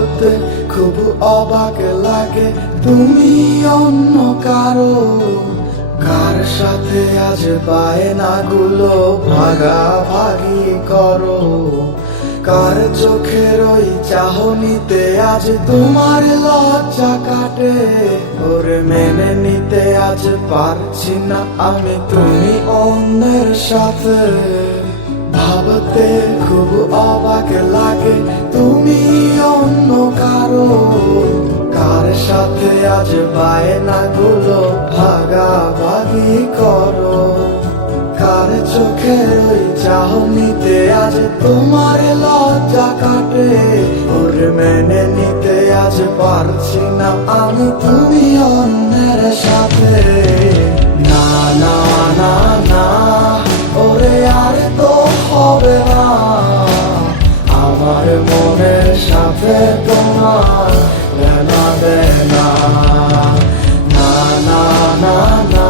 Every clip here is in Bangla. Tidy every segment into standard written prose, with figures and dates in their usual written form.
ভাবতে খুব অবাক লাগে তুমি অন্য কারো, কার সাথে আজ বায়নাগুলো ভাগাভাগি করো, কার চোখের ওই চাহনিতে আজ তোমার লজ্জা কাটে। ওরে মেনে নিতে আজ পারছি না আমি তুমি অন্যের সাথে, ভাবতে খুব অবাক লাগে তুমি অন্য কারো, কার সাথে আজ বায়নাগুলো ভাগাভাগি করো, কার চোখের ওই চাহনিতে আজ তোমার লজ্জা কাটে। ওরে মেনে নিতে আজ পারছি না আমি তুমি অন্যের সাথে। না না না না, ওরে আর তো হবে না, আমার মনের সাথে তোমার লেনা দেনা। না না না না,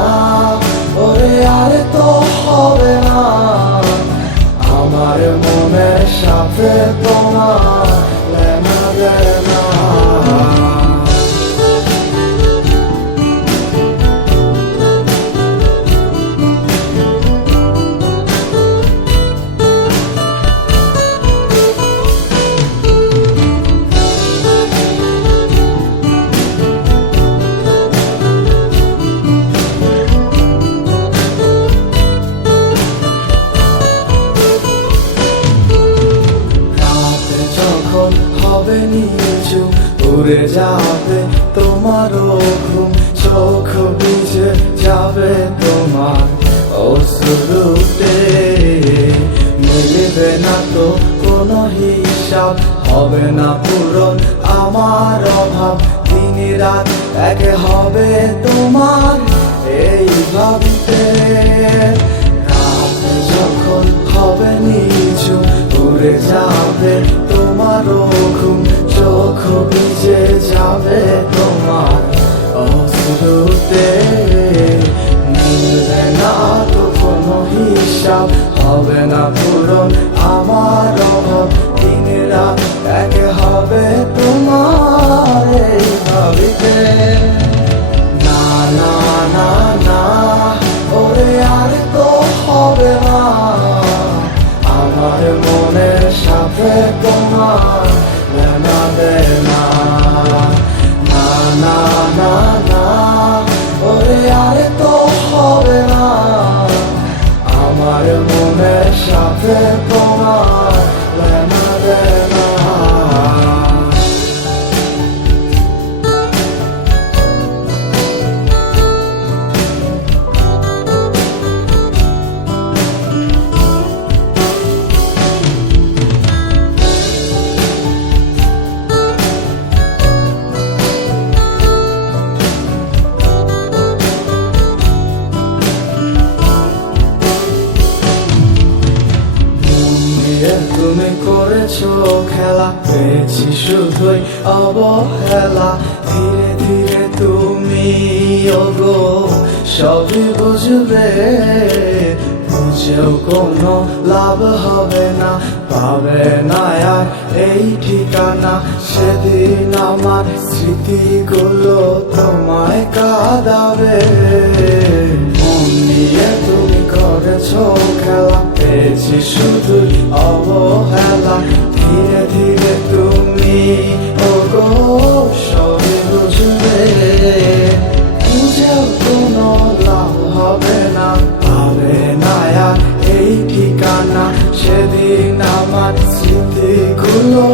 ওরে আর তো হবে না, আমার মনের সাথে তোমার লেনা দেনা। হবে নিচু উড়ে যাবে তোমারও ঘুম, চোখ ভিজে যাবে তোমার অশ্রুতে, মিলবে না তো কোনো হিসাব, হবে না পূরণ আমার অভাব, দিন রাত এক হবে তোমার এই ভাবিতে। রাত যখন হবে নিচু উড়ে যাবে তোমারও ঘুম, চোখ ভিজে যাবে তোমার অশ্রুতে, মিলবে না তো কোনো হিসাব, হবে না পূরণ আমার অভাব, দিন রাত এক হবে তোমার এই ভাবিতে। না না না না, ওরে আর তো হবে না, আমার মনের সাথে তোমার লেনা দেনা। না না না না, ওরে আর তো হবে না, আমার মনের সাথে তোমার লেনা দেনা। তুমি করেছো খেলা, পেয়েছি শুধুই অবহেলা, ধীরে ধীরে তুমি ওগো সবই বুঝবে, বুঝেও কোনো লাভ হবে না, পাবে না আর এই ঠিকানা, সেদিন আমার স্মৃতিগুলো তোমায় কাঁদাবে। মন নিয়ে তুমি করেছো খেলা, পেয়েছি শুধুই অবহেলা, ধীরে ধীরে তুমি ওগো সবই বুঝবে, বুঝেও কোনো লাভ হবে না, পাবে না আর এই ঠিকানা, সেদিন আমার স্মৃতিগুলো